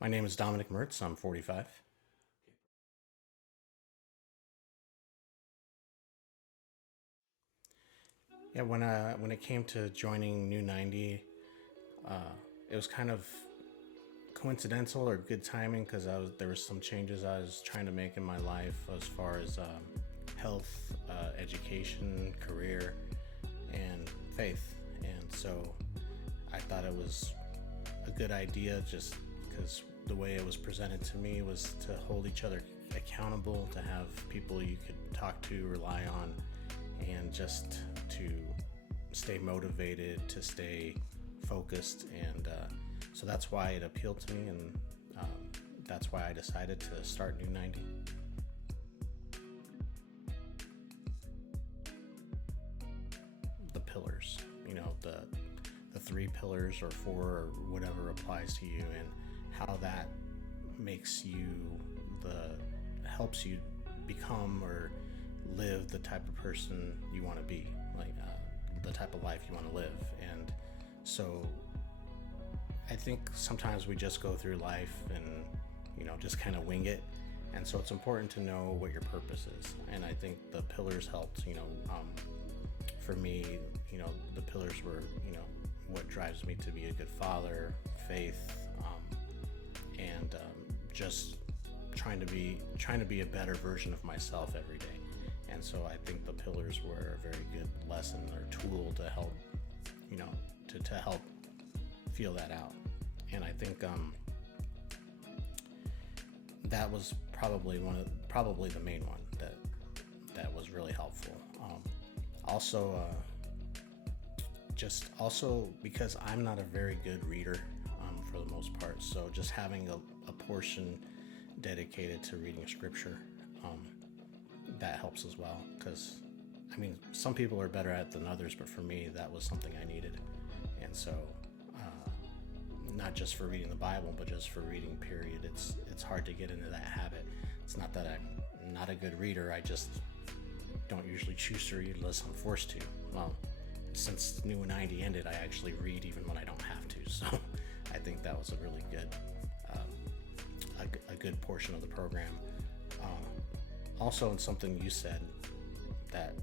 My name is Dominic Mertz. I'm 45. Yeah, when it came to joining New90, uh, it was kind of coincidental or good timing because there was some changes I was trying to make in my life as far as health, education, career, and faith. And so I thought it was a good idea just because the way it was presented to me was to hold each other accountable, to have people you could talk to, rely on, and just to stay motivated, to stay focused. And so that's why it appealed to me, and that's why I decided to start New90. The pillars, the three pillars or four or whatever applies to you, and how that makes you the helps you become or live the type of person you want to be, like the type of life you want to live. And so I think sometimes we just go through life and just kind of wing it, and so it's important to know what your purpose is. And I think the pillars helped. For me, the pillars were what drives me to be a good father, faith, and just trying to be a better version of myself every day. And so I think the pillars were a very good lesson or tool to help, to help feel that out. And I think that was probably the main one that was really helpful. Also, because I'm not a very good reader for the most part, so just having a portion dedicated to reading scripture, that helps as well. Because some people are better at it than others, but for me, that was something I needed. And so, not just for reading the Bible, but just for reading, period. It's hard to get into that habit. It's not that I'm not a good reader. I just don't usually choose to read unless I'm forced to. Well, since New90 ended, I actually read even when I don't have to. So I think that was a really good, a good portion of the program. Also, in something you said that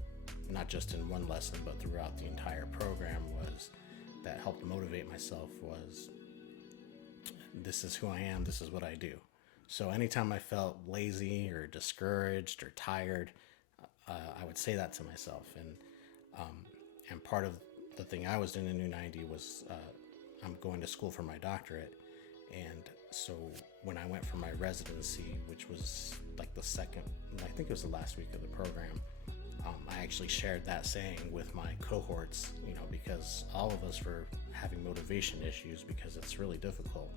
not just in one lesson but throughout the entire program was that helped motivate myself was, this is who I am, this is what I do. So anytime I felt lazy or discouraged or tired, I would say that to myself. And part of the thing I was doing in New90 was I'm going to school for my doctorate. And so when I went for my residency, which was like I think it was the last week of the program, I actually shared that saying with my cohorts, because all of us were having motivation issues because it's really difficult.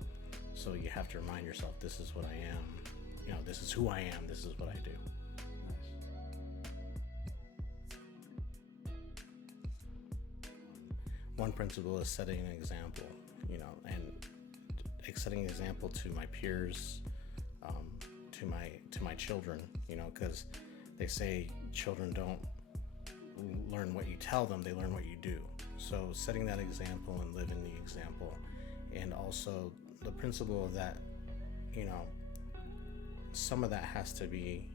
So you have to remind yourself, this is what I am, this is who I am, this is what I do. One principle is setting an example, and setting an example to my peers, to my children, because they say children don't learn what you tell them, they learn what you do. So setting that example and living the example, and also the principle of that, some of that has to be,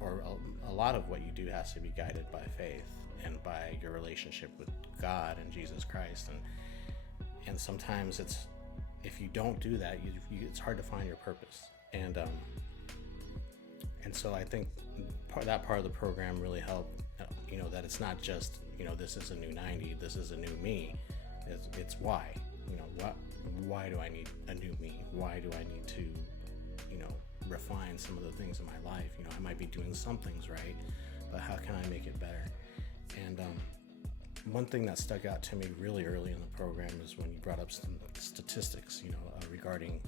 or a lot of what you do has to be guided by faith and by your relationship with God and Jesus Christ. And sometimes if you don't do that, it's hard to find your purpose. And so I think that part of the program really helped, that it's not just, this is a New90, this is a new me. It's why, why do I need a new me? Why do I need to, refine some of the things in my life? I might be doing some things right, but how can I make it better? And one thing that stuck out to me really early in the program is when you brought up some statistics, regarding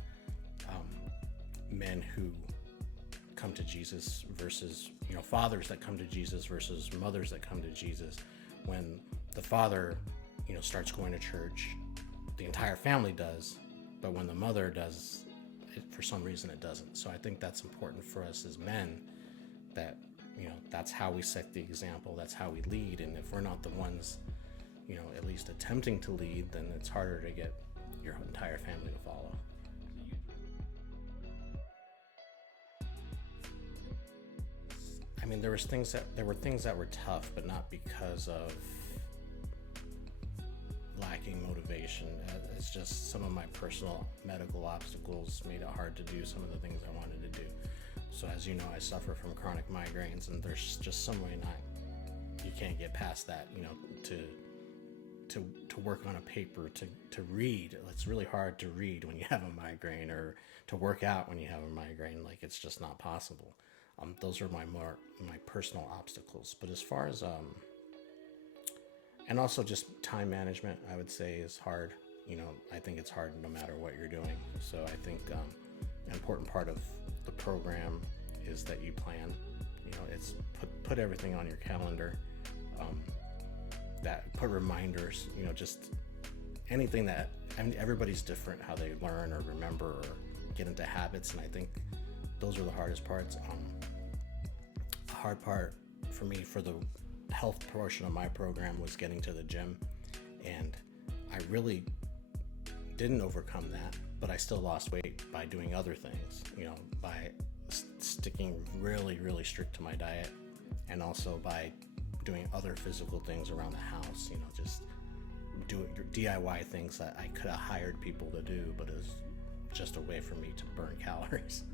men who come to Jesus versus, fathers that come to Jesus versus mothers that come to Jesus. When the father, starts going to church, the entire family does, but when the mother does, for some reason it doesn't. So I think that's important for us as men, that that's how we set the example, that's how we lead. And if we're not the ones, at least attempting to lead, then it's harder to get your entire family to follow. mean, there were things that were tough, but not because of lacking motivation. It's just some of my personal medical obstacles made it hard to do some of the things I wanted to do. So as you know, I suffer from chronic migraines, and there's just some way you can't get past that, to work on a paper, to read. It's really hard to read when you have a migraine, or to work out when you have a migraine. Like, it's just not possible. Those are my personal obstacles. But as far as and also just time management, I would say, is hard. I think it's hard no matter what you're doing. So I think an important part of the program is that you plan. It's put everything on your calendar. That put reminders. Just anything that. I mean, everybody's different how they learn or remember or get into habits, and I think those are the hardest parts. The hard part for me for the health portion of my program was getting to the gym, and I really didn't overcome that, but I still lost weight by doing other things, by sticking really, really strict to my diet, and also by doing other physical things around the house, just do DIY things that I could have hired people to do, but it was just a way for me to burn calories.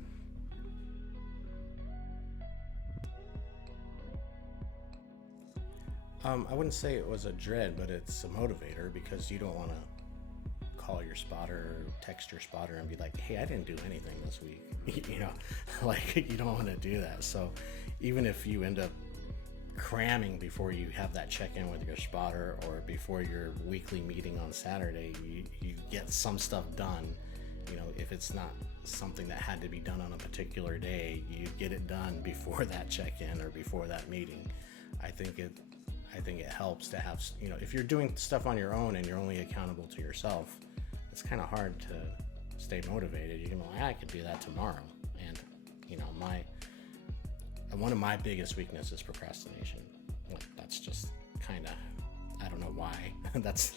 I wouldn't say it was a dread, but it's a motivator, because you don't want to call your spotter or text your spotter and be like, hey, I didn't do anything this week. Like, you don't want to do that. So even if you end up cramming before you have that check-in with your spotter, or before your weekly meeting on Saturday, you get some stuff done. If it's not something that had to be done on a particular day, you get it done before that check-in or before that meeting. I think it helps to have, if you're doing stuff on your own and you're only accountable to yourself, it's kind of hard to stay motivated. You can be like, I could do that tomorrow. And, one of my biggest weaknesses is procrastination. That's just kind of, I don't know why. That's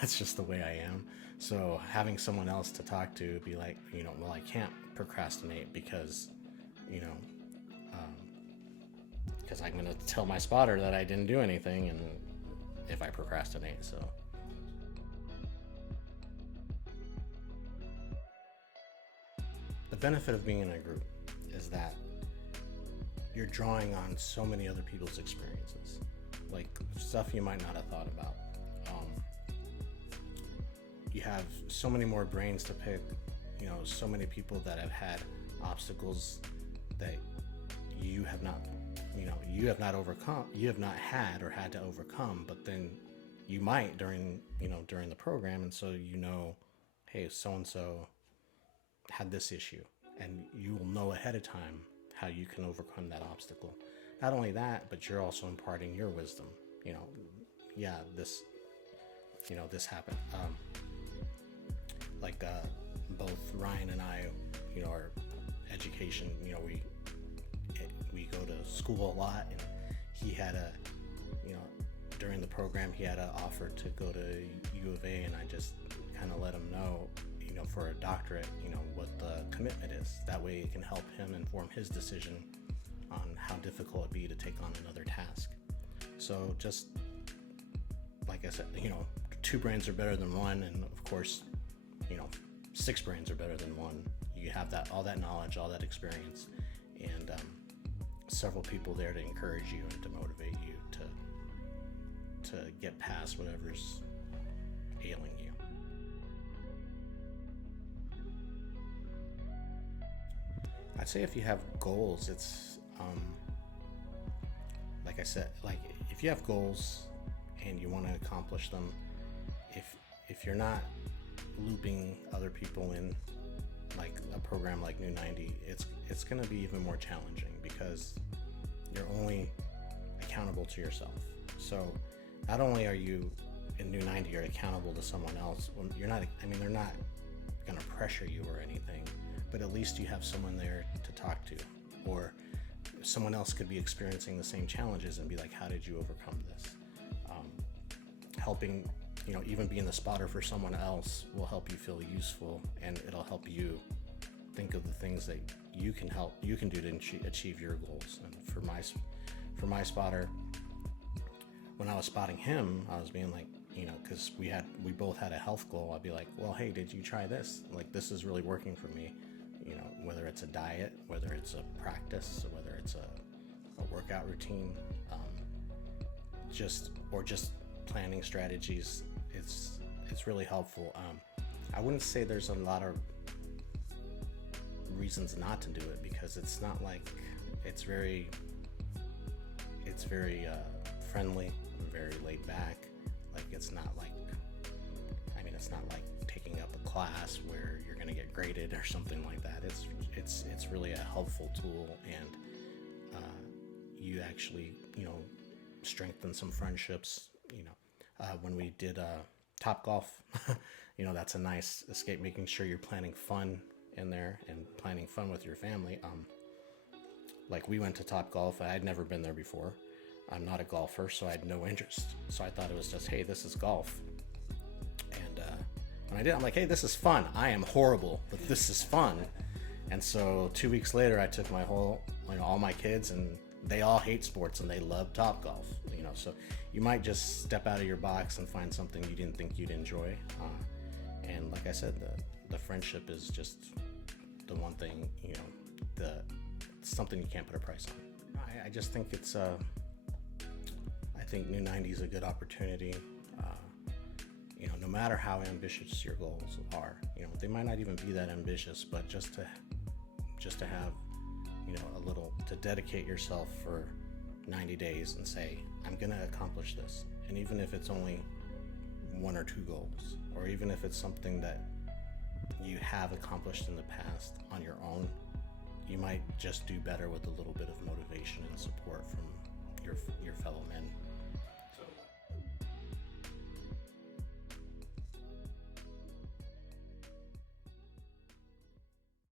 just the way I am. So having someone else to talk to, be like, well, I can't procrastinate because I'm going to tell my spotter that I didn't do anything, and if I procrastinate. So the benefit of being in a group is that you're drawing on so many other people's experiences, like stuff you might not have thought about. You have so many more brains to pick, so many people that have had obstacles that you have not overcome, you have not had or had to overcome, but then you might during the program. And so, hey, so-and-so had this issue, and you will know ahead of time how you can overcome that obstacle. Not only that, but you're also imparting your wisdom. This happened. Both Ryan and I, our education, we go to school a lot, and he had during the program, he had an offer to go to U of A, and I just kind of let him know, for a doctorate, what the commitment is. That way it can help him inform his decision on how difficult it'd be to take on another task. So just like I said, 2 brains are better than 1, and of course, 6 brains are better than 1. You have all that knowledge, all that experience, and several people there to encourage you and to motivate you to get past whatever's ailing you. I'd say if you have goals, it's like I said, if you have goals and you want to accomplish them, if you're not looping other people in, like a program like New90, it's going to be even more challenging, because you're only accountable to yourself. So not only are you in New90, you're accountable to someone else. They're not going to pressure you or anything, but at least you have someone there to talk to, or someone else could be experiencing the same challenges and be like, how did you overcome this? Helping, even being the spotter for someone else will help you feel useful, and it'll help you think of the things that you can do to achieve your goals. And for my spotter, when I was spotting him, I was being like, because we both had a health goal. I'd be like, well, hey, did you try this? Like, this is really working for me. Whether it's a diet, whether it's a practice, whether it's a workout routine, just planning strategies. It's really helpful. I wouldn't say there's a lot of reasons not to do it, because it's not like it's very friendly, very laid back. Like, it's not like taking up a class where you're going to get graded or something like that. It's really a helpful tool, and you actually strengthen some friendships. When we did Top Golf, that's a nice escape, making sure you're planning fun in there and planning fun with your family. Like, we went to Top Golf. I had never been there before. I'm not a golfer, so I had no interest. So I thought it was just, hey, this is golf. And when I did, I'm like, hey, this is fun. I am horrible, but this is fun. And so 2 weeks later, I took all my kids, and they all hate sports and they love Top Golf. So you might just step out of your box and find something you didn't think you'd enjoy. And like I said, the friendship is just the one thing, something you can't put a price on. I just think I think New90 is a good opportunity. No matter how ambitious your goals are, they might not even be that ambitious, but just to have, to dedicate yourself for 90 days and say, I'm going to accomplish this. And even if it's only 1 or 2 goals, or even if it's something that you have accomplished in the past on your own, you might just do better with a little bit of motivation and support from your fellow men.